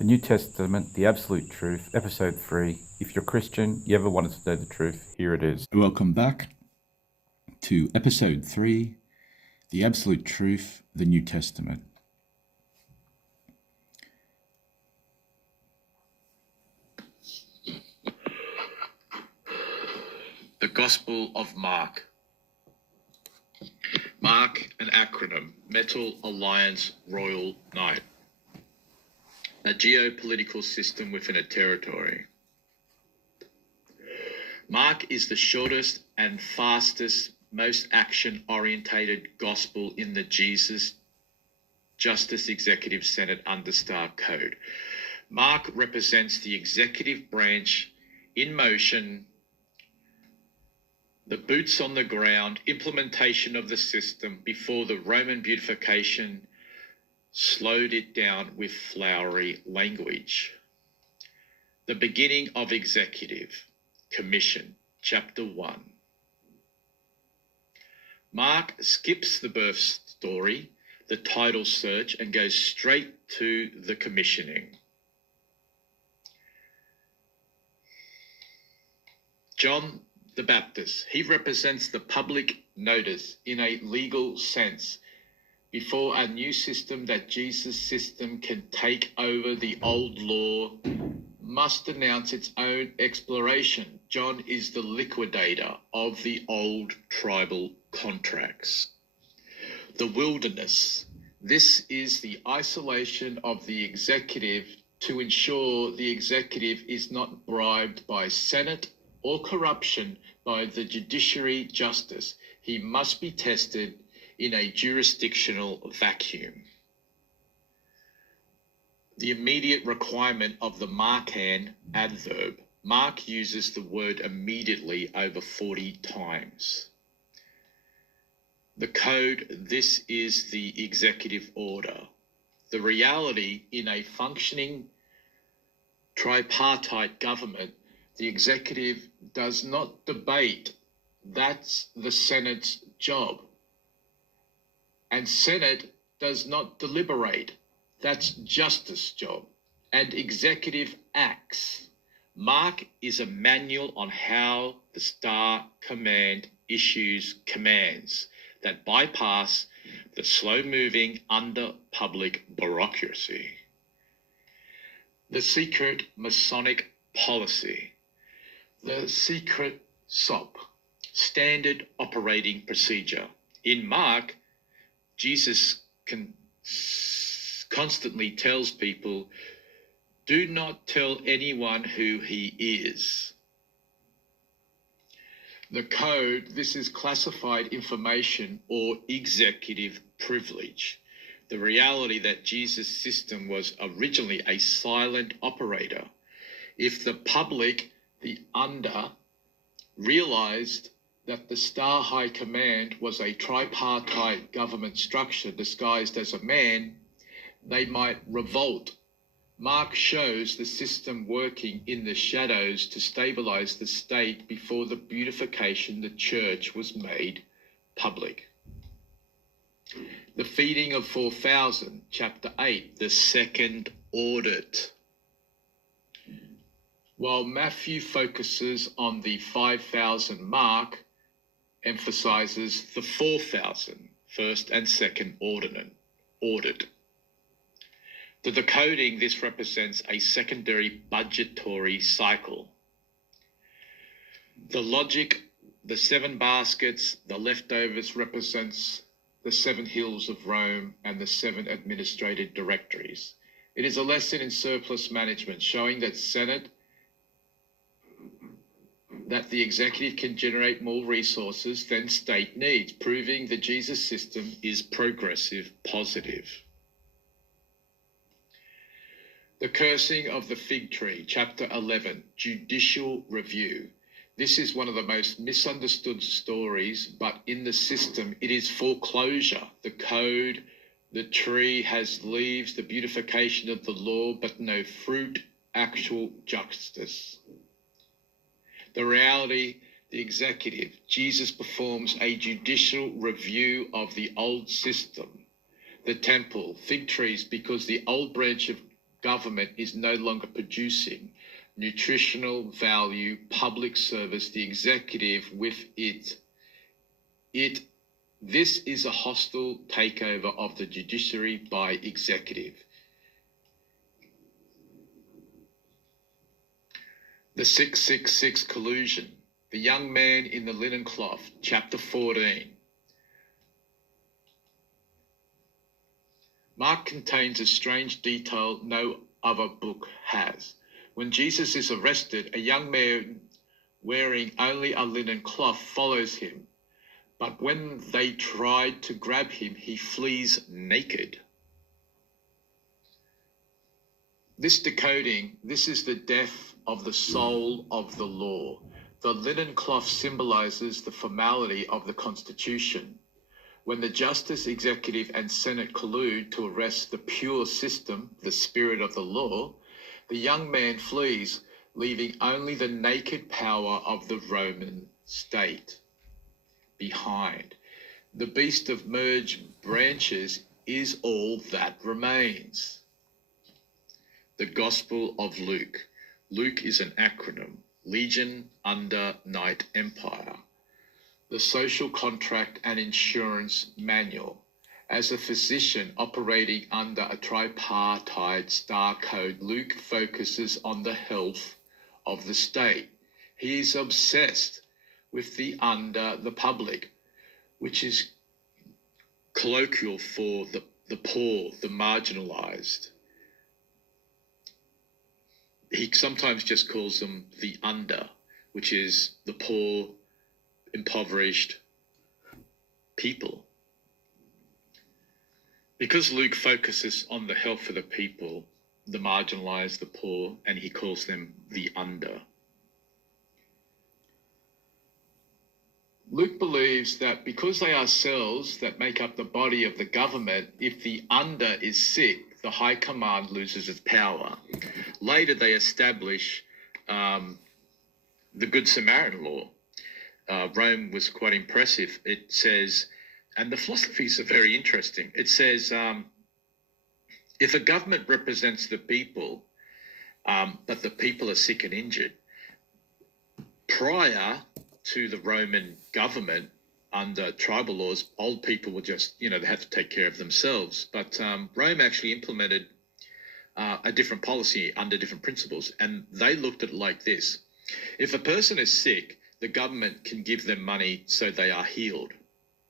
The New Testament, the Absolute Truth, Episode 3. If you're Christian, you ever wanted to know the truth, here it is. Welcome back to Episode 3, the Absolute Truth, the New Testament. The Gospel of Mark. Mark, an acronym, Metal Alliance Royal Knight. A geopolitical system within a territory. Mark is the shortest and fastest, most action-orientated gospel in the Jesus Justice Executive Senate Understar Code. Mark represents the executive branch in motion, the boots on the ground implementation of the system before the Roman beatification slowed it down with flowery language. The beginning of executive commission, chapter 1. Mark skips the birth story, the title search, and goes straight to the commissioning. John the Baptist, he represents the public notice in a legal sense before a new system, that Jesus' system can take over the old law, must announce its own exploration. John is the liquidator of the old tribal contracts. The wilderness. This is the isolation of the executive to ensure the executive is not bribed by Senate or corruption by the judiciary justice. He must be tested in a jurisdictional vacuum. The immediate requirement of the Markan adverb. Mark uses the word immediately over 40 times. The code, this is the executive order. The reality, in a functioning tripartite government, the executive does not debate. That's the Senate's job. And Senate does not deliberate. That's justice job. And executive acts. Mark is a manual on how the Star Command issues commands that bypass the slow-moving under public bureaucracy. The secret Masonic policy. The secret SOP, standard operating procedure. In Mark, Jesus constantly tells people, do not tell anyone who he is. The code, this is classified information or executive privilege. The reality that Jesus' system was originally a silent operator. If the public, the under, realized that the Star High Command was a tripartite government structure disguised as a man, they might revolt. Mark shows the system working in the shadows to stabilize the state before the beatification, the church was made public. The feeding of 4,000, chapter 8, the second audit. While Matthew focuses on the 5,000 mark, emphasizes the 4,000, first and second audit. The decoding, this represents a secondary budgetary cycle. The logic, the 7 baskets, the leftovers represents the 7 hills of Rome and the 7 administrative directories. It is a lesson in surplus management, showing that the executive can generate more resources than state needs, proving the Jesus system is progressive positive. The cursing of the fig tree, chapter 11, judicial review. This is one of the most misunderstood stories, but in the system, it is foreclosure. The code, the tree has leaves, the beatification of the law, but no fruit, actual justice. The reality, the executive, Jesus performs a judicial review of the old system. The temple, fig trees, because the old branch of government is no longer producing nutritional value, public service, the executive with this is a hostile takeover of the judiciary by executive. The 666 collusion. The young man in the linen cloth, chapter 14. Mark contains a strange detail no other book has. When Jesus is arrested, a young man wearing only a linen cloth follows him. But when they tried to grab him, he flees naked. This decoding, this is the death of the soul of the law. The linen cloth symbolizes the formality of the Constitution. When the Justice, Executive, and Senate collude to arrest the pure system, the spirit of the law, the young man flees, leaving only the naked power of the Roman state behind. The beast of merged branches is all that remains. The Gospel of Luke. Luke is an acronym. Legion under Knight Empire. The Social Contract and Insurance Manual. As a physician operating under a tripartite star code, Luke focuses on the health of the state. He is obsessed with the public, which is colloquial for the poor, the marginalized. He sometimes just calls them the under, which is the poor, impoverished people. Because Luke focuses on the health of the people, the marginalized, the poor, and he calls them the under. Luke believes that because they are cells that make up the body of the government, if the under is sick, the high command loses its power. Later, they establish the Good Samaritan law. Rome was quite impressive. It says, and the philosophies are very interesting. It says, if a government represents the people, but the people are sick and injured, prior to the Roman government, under tribal laws, old people were just, they had to take care of themselves. But Rome actually implemented a different policy under different principles, and they looked at it like this. If a person is sick, the government can give them money so they are healed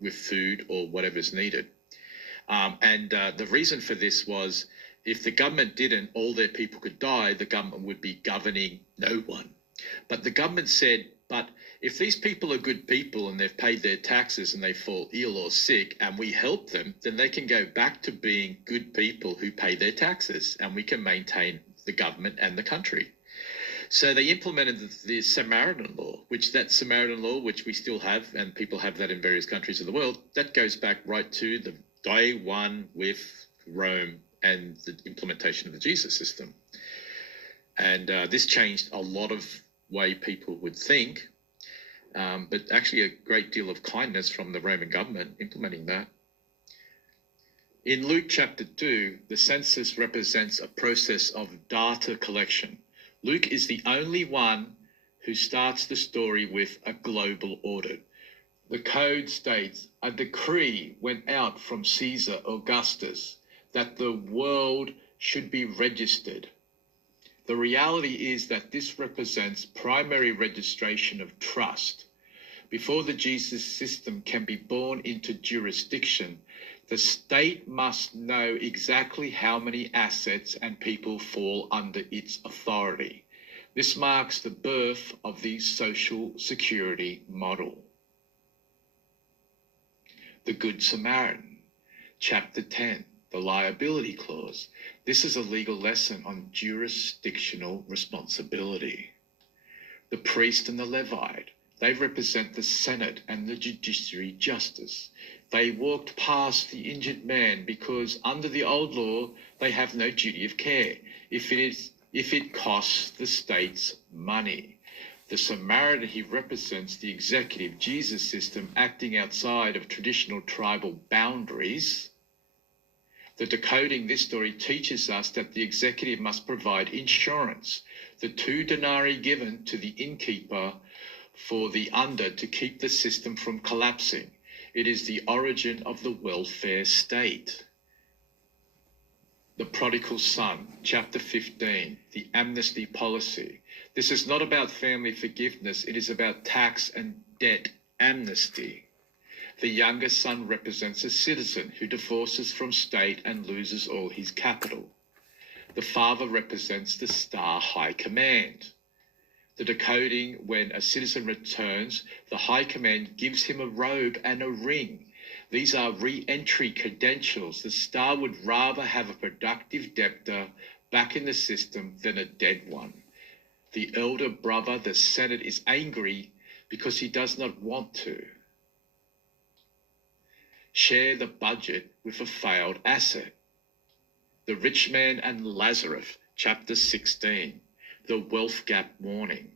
with food or whatever's needed. And the reason for this was if the government didn't, all their people could die, the government would be governing no one. But the government said, but if these people are good people and they've paid their taxes and they fall ill or sick and we help them, then they can go back to being good people who pay their taxes and we can maintain the government and the country. So they implemented the Samaritan law, which we still have, and people have that in various countries of the world, that goes back right to the day one with Rome and the implementation of the Jesus system. And this changed a lot of way people would think, but actually a great deal of kindness from the Roman government implementing that. In Luke chapter 2, the census represents a process of data collection. Luke is the only one who starts the story with a global audit. The code states, a decree went out from Caesar Augustus that the world should be registered. The reality is that this represents primary registration of trust. Before the Jesus system can be born into jurisdiction, the state must know exactly how many assets and people fall under its authority. This marks the birth of the social security model. The Good Samaritan, chapter 10, the liability clause. This is a legal lesson on jurisdictional responsibility. The priest and the Levite, they represent the Senate and the judiciary justice. They walked past the injured man because under the old law, they have no duty of care if it costs the states money. The Samaritan, he represents the executive Jesus system acting outside of traditional tribal boundaries The decoding this story teaches us that the executive must provide insurance, the 2 denarii given to the innkeeper for the under to keep the system from collapsing. It is the origin of the welfare state. The prodigal son, chapter 15, the amnesty policy. This is not about family forgiveness. It is about tax and debt amnesty. The younger son represents a citizen who divorces from state and loses all his capital. The father represents the star high command. The decoding: when a citizen returns, the high command gives him a robe and a ring. These are re-entry credentials. The star would rather have a productive debtor back in the system than a dead one. The elder brother, the Senate, is angry because he does not want to share the budget with a failed asset. The rich man and Lazarus, chapter 16, the wealth gap warning.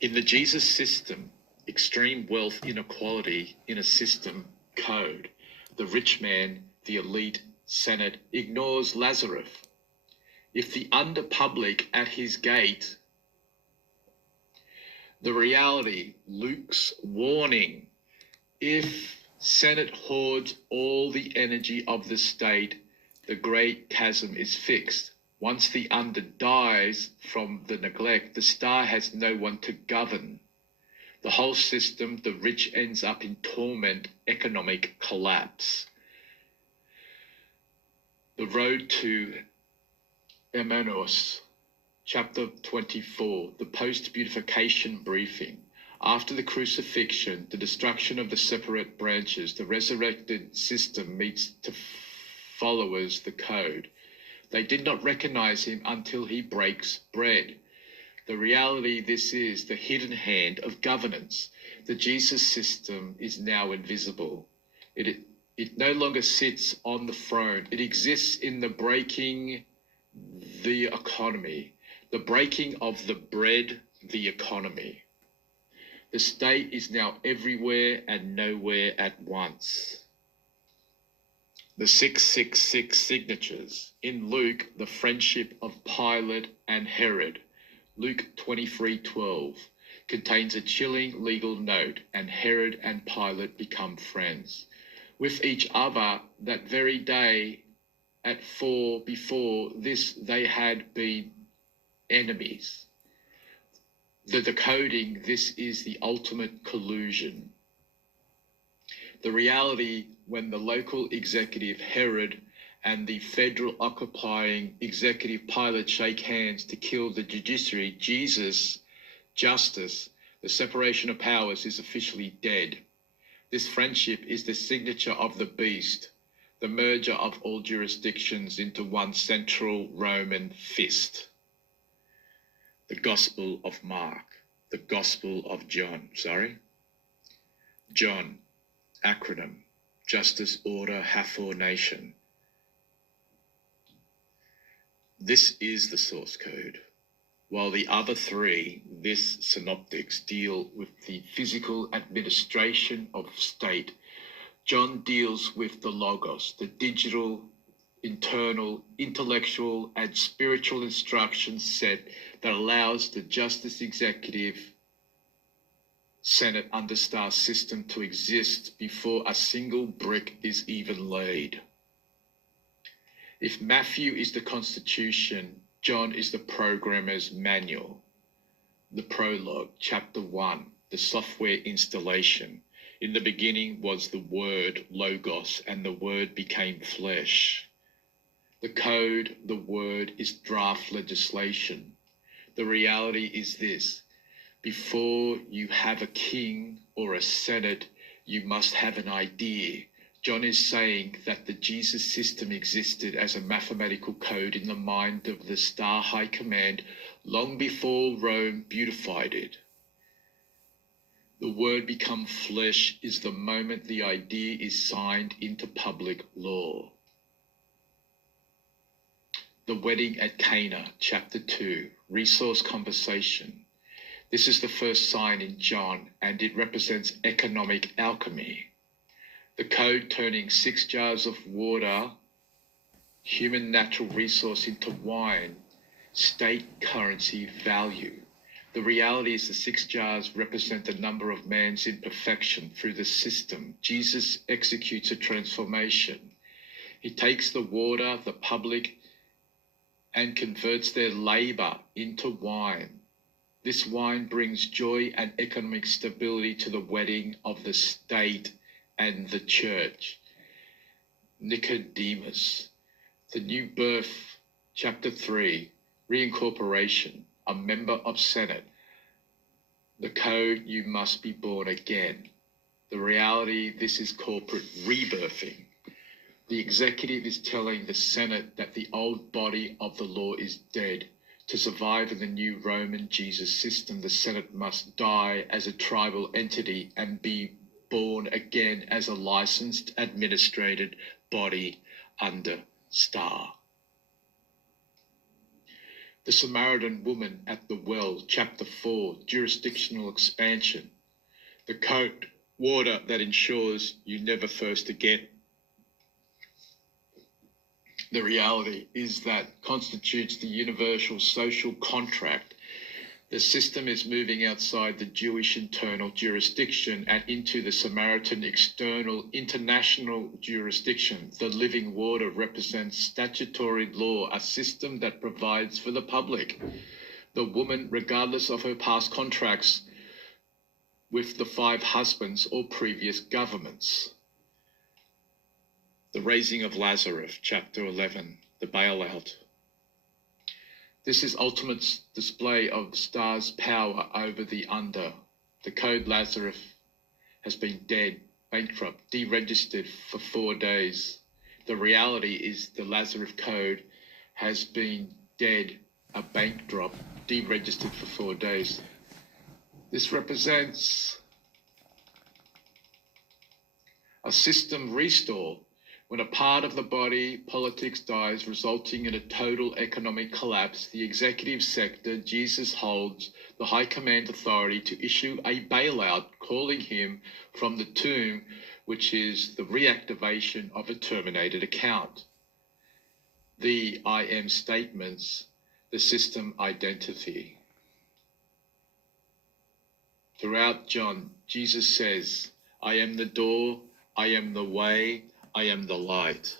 In the Jesus system, extreme wealth inequality in a system code. The rich man, the elite Senate, ignores Lazarus. If the underpublic at his gate, the reality, Luke's warning, if Senate hoards all the energy of the state, the great chasm is fixed. Once the under dies from the neglect, the star has no one to govern. The whole system, the rich, ends up in torment, economic collapse. The road to Emmaus, chapter 24, the post-beatification briefing. After the crucifixion, the destruction of the separate branches, the resurrected system meets to followers the code. They did not recognize him until he breaks bread. The reality, this is the hidden hand of governance. The Jesus system is now invisible. It no longer sits on the throne. It exists in the breaking the economy. The breaking of the bread, the economy. The state is now everywhere and nowhere at once. The 666 signatures. In Luke, the friendship of Pilate and Herod. Luke 23:12 contains a chilling legal note, and Herod and Pilate become friends with each other that very day. At 4 before this, they had been enemies. The decoding, this is the ultimate collusion. The reality, when the local executive Herod and the federal occupying executive Pilate shake hands to kill the judiciary, Jesus, justice, the separation of powers is officially dead. This friendship is the signature of the beast, the merger of all jurisdictions into one central Roman fist. The Gospel of Mark, the Gospel of John, John, acronym, Justice, Order, Hathor, Nation. This is the source code. While the other three, this synoptics, deal with the physical administration of state, John deals with the logos, the digital, internal, intellectual, and spiritual instruction set that allows the justice executive Senate understar system to exist before a single brick is even laid. If Matthew is the Constitution, John is the programmer's manual. The prologue, chapter 1, the software installation. In the beginning was the Word, Logos, and the Word became flesh. The code, the Word, is draft legislation. The reality is this: before you have a king or a senate, you must have an idea. John is saying that the Jesus system existed as a mathematical code in the mind of the Star High Command long before Rome beatified it. The word become flesh is the moment the idea is signed into public law. The wedding at Cana, chapter 2, resource conversation. This is the first sign in John, and it represents economic alchemy. The code turning 6 jars of water, human natural resource, into wine, state currency value. The reality is the 6 jars represent the number of man's imperfection through the system. Jesus executes a transformation. He takes the water, the public, and converts their labor into wine. This wine brings joy and economic stability to the wedding of the state and the church. Nicodemus, the new birth, chapter 3, reincorporation, a member of Senate. The code, you must be born again. The reality, this is corporate rebirthing. The executive is telling the Senate that the old body of the law is dead. To survive in the new Roman Jesus system, the Senate must die as a tribal entity and be born again as a licensed, administrated body under Star. The Samaritan woman at the well, chapter 4, jurisdictional expansion. The code, water that ensures you never thirst again. The reality is that constitutes the universal social contract. The system is moving outside the Jewish internal jurisdiction and into the Samaritan external international jurisdiction. The living water represents statutory law, a system that provides for the public. The woman, regardless of her past contracts with the 5 husbands or previous governments. The raising of Lazarus, chapter 11, the bailout. This is ultimate display of Star's power over the under. The code Lazarus has been dead, bankrupt, deregistered for 4 days. The reality is the Lazarus code has been dead, a bankrupt, deregistered for 4 days. This represents a system restore. When a part of the body politics dies, resulting in a total economic collapse, the executive sector, Jesus holds the high command authority to issue a bailout, calling him from the tomb, which is the reactivation of a terminated account. The I am statements, the system identity. Throughout John, Jesus says, I am the door, I am the way, I am the light.